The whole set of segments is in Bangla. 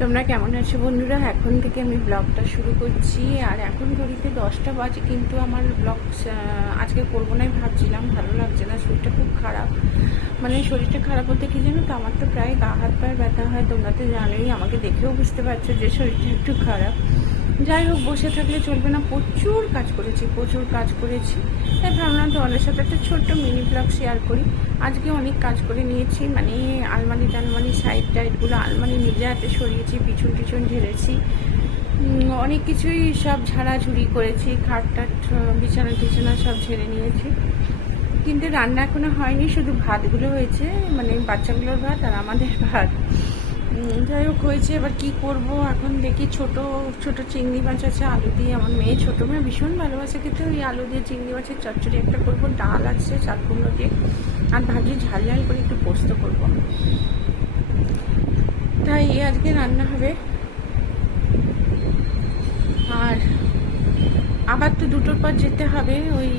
তোমরা কেমন আছো বন্ধুরা? এখন থেকে আমি ব্লগটা শুরু করছি। আর এখন ঘড়িতে 10টা বাজে, কিন্তু আমার ব্লগ আজকে করবো না ভাবছিলাম। ভালো লাগছে না, শরীরটা খুব খারাপ। মানে শরীরটা খারাপ বলতে কি জানো তো, আমার তো প্রায় গা হাত পায়ের ব্যথা হয়। তোমরা তো জানোই, আমাকে দেখেও বুঝতে পারছো যে শরীরটা একটু খারাপ। যাই হোক, বসে থাকলে চলবে না, প্রচুর কাজ করেছি। তাই ভাবলাম তোমাদের সাথে একটা ছোট্ট মিনি ব্লগ শেয়ার করি। আজকে অনেক কাজ করে নিয়েছি, মানে আলমারি সাইড টাইডগুলো আলমারি নিজে হাতে সরিয়েছি, পিছন ঝেড়েছি, অনেক কিছুই সব ঝাড়াঝুড়ি করেছি। খাট টাট বিছানা সব ঝেড়ে নিয়েছি। কিন্তু রান্না এখনো হয়নি, শুধু ভাতগুলো হয়েছে, মানে বাচ্চাগুলোর ভাত আর আমাদের ভাত। যাই হোক, হয়েছে। এবার কি করব এখন দেখি। ছোট চিংড়ি মাছ আছে আলু দিয়ে। আমার ছোটো মেয়ে ভীষণ ভালোবাসে, কিন্তু ওই আলু দিয়ে চিংড়ি মাছের চচ্চড়ি একটা করবো। ডাল আছে চাল কুমড়ো দিয়ে, আর ভাজি ঝাল করে একটু পোস্ত করবো। তাই আজকে রান্না হবে। আর আবার তো দুটোর পর যেতে হবে, ওই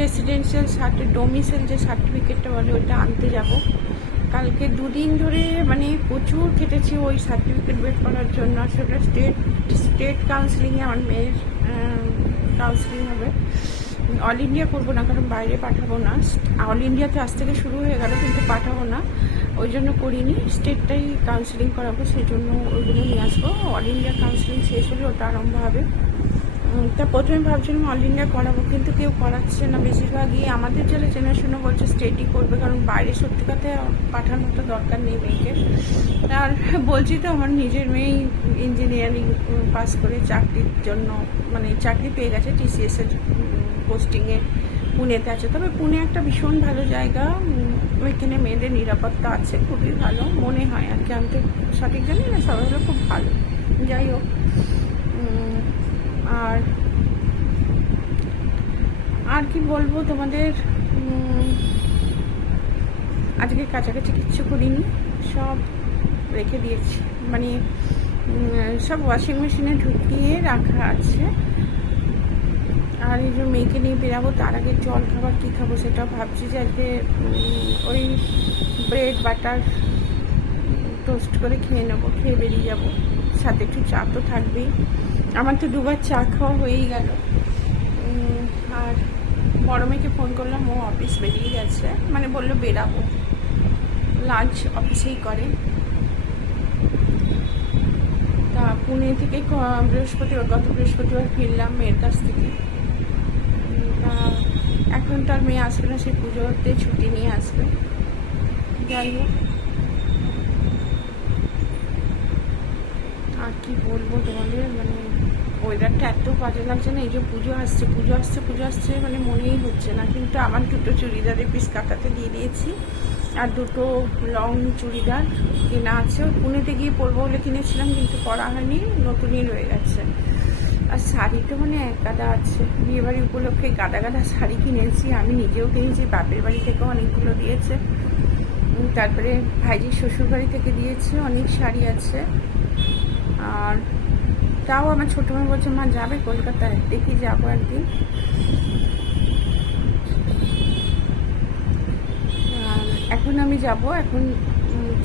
রেসিডেন্সিয়াল ডোমিসাইল যে সার্টিফিকেটটা বলে, ওইটা আনতে যাব। কালকে দুদিন ধরে মানে প্রচুর কেটেছি ওই সার্টিফিকেট বের করার জন্য। সেটা স্টেট কাউন্সিলিংয়ে আমার মেয়ের কাউন্সিলিং হবে। অল ইন্ডিয়া করবো না, কারণ বাইরে পাঠাবো না। অল ইন্ডিয়াতে আজ থেকে শুরু হয়ে গেল, কিন্তু পাঠাবো না, ওই জন্য করিনি। স্টেটটাই কাউন্সিলিং করাবো, সেই জন্য ওইগুলো নিয়ে আসবো। অল ইন্ডিয়া কাউন্সিলিং শেষ হলে ওটা আরম্ভ হবে। তা প্রথমে ভাবছিলাম অল ইন্ডিয়া করাবো, কিন্তু কেউ করাচ্ছে না। বেশিরভাগই আমাদের যারা চেনাশোনা বলছে স্টেটই করবে, কারণ বাইরে সত্যি কথা পাঠানোর তো দরকার নেই মেয়েকে। আর বলছি তো, আমার নিজের মেয়েই ইঞ্জিনিয়ারিং পাস করে চাকরির জন্য, মানে চাকরি পেয়ে গেছে TCS-এর পোস্টিংয়ে, পুনেতে আছে। তবে পুনে একটা ভীষণ ভালো জায়গা, ওইখানে মেয়েদের নিরাপত্তা আছে, খুবই ভালো মনে হয় আর কি। আমি তো সঠিক জানি না, সবাই হলো খুব ভালো। যাই হোক, আর কি বলবো তোমাদের, আজকে কাছাকাছি কিচ্ছু করিনি, সব রেখে দিয়েছি, মানে সব ওয়াশিং মেশিনে ঢুকিয়ে রাখা আছে। আর এই যে মেয়েকে নিয়ে বেরাবো, তার আগে জল খাবার কী খাবো সেটাও ভাবছি। যে আজকে ওই ব্রেড বাটার টোস্ট করে খেয়ে নেবো, খেয়ে বেরিয়ে যাবো। সাথে একটু চা তো থাকবেই। আমার তো দুবার চা খাওয়া হয়েই গেল। আর বড় মেয়েকে ফোন করলাম, ও অফিস বেরিয়ে গেছে, মানে বললো বেরাবো, লাঞ্চ অফিসেই করে। তা পুনে থেকে গত বৃহস্পতিবার ফিরলাম মেয়ের কাছ থেকে। তা এখন তার মেয়ে আসবে না, সে পুজোতে ছুটি নিয়ে আসবে। যাই হোক, আর কি বলবো তোমাদের, মানে ওয়েদারটা এত বাজে লাগছে না। এই যে পুজো আসছে মানে মনেই হচ্ছে না। কিন্তু আমার দুটো চুড়িদারের পিস কাটাতে দিয়ে দিয়েছি, আর দুটো লং চুড়িদার কেনা আছে। পুনেতে গিয়ে পরবো বলে কিনেছিলাম, কিন্তু পরা হয়নি, নতুনই রয়ে গেছে। আর শাড়ি তো মানে এক গাদা আছে, বিয়েবাড়ি উপলক্ষে গাদা শাড়ি কিনেছি। আমি নিজেও কিনেছি, বাপের বাড়ি থেকেও অনেকগুলো দিয়েছে, তারপরে ভাইজির শ্বশুর বাড়ি থেকে দিয়েছে, অনেক শাড়ি আছে। আর তাও আমার ছোটো মেয়ে বলছে, মা যাবে কলকাতায়? দেখি যাবো একদিন। এখন আমি যাব, এখন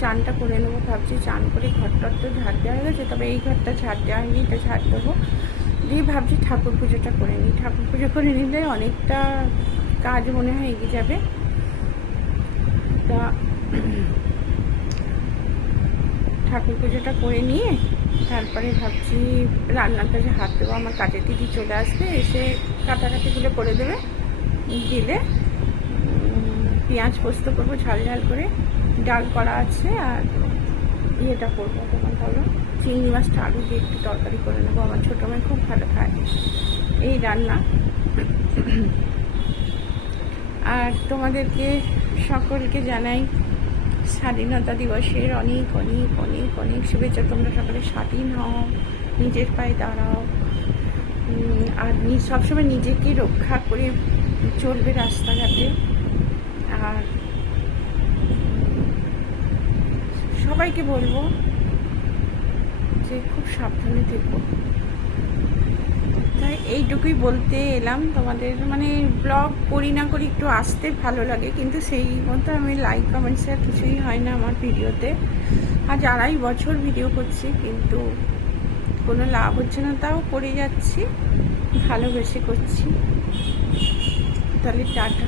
চানটা করে নেবো ভাবছি। চান করে ঘরটা তো ঝাড় দেওয়া হয়ে গেছে, তবে এই ঘরটা ঝাড় দেওয়া হয়নি, এটা ঝাড় দেবো। দিয়ে ভাবছি ঠাকুর পুজোটা করে নিই। ঠাকুর পুজো করে নিলে অনেকটা কাজ মনে হয় এগিয়ে যাবে। তা ঠাকুর পুজোটা করে নিয়ে তারপরে ভাবছি রান্নার কাজে হাত দেবো। আমার কাজের দিদি চলে আসবে, এসে কাটাকাটিগুলো করে দেবে, দিলে পেঁয়াজ পোস্ত করবো ঝাল করে, ডাল করা আছে। আর ইয়েটা করবো, তোমার ধরো চিংড়ি মাছটা আলু দিয়ে একটু তরকারি করে নেবো। আমার ছোটো মেয়ে খুব ভালো খায় এই রান্না। আর তোমাদেরকে সকলকে জানাই স্বাধীনতা দিবসের অনেক অনেক অনেক অনেক শুভেচ্ছা। তোমরা সকলে স্বাধীন হও, নিজের পায়ে দাঁড়াও, আর সবসময় নিজেকে রক্ষা করে চলবে রাস্তাঘাটে। আর সবাইকে বলবো যে খুব সাবধানে থেকো। তাই এইটুকুই বলতে এলাম তোমাদের, মানে ব্লগ করি না করি একটু আসতে ভালো লাগে, কিন্তু সেই মতো আমি লাইক কমেন্ট শেয়ার কিছুই হয় না আমার ভিডিওতে। আজ 2.5 বছর ভিডিও করছি কিন্তু কোনো লাভ হচ্ছে না, তাও করে যাচ্ছি, ভালোবেসে করছি। তাহলে টাটা।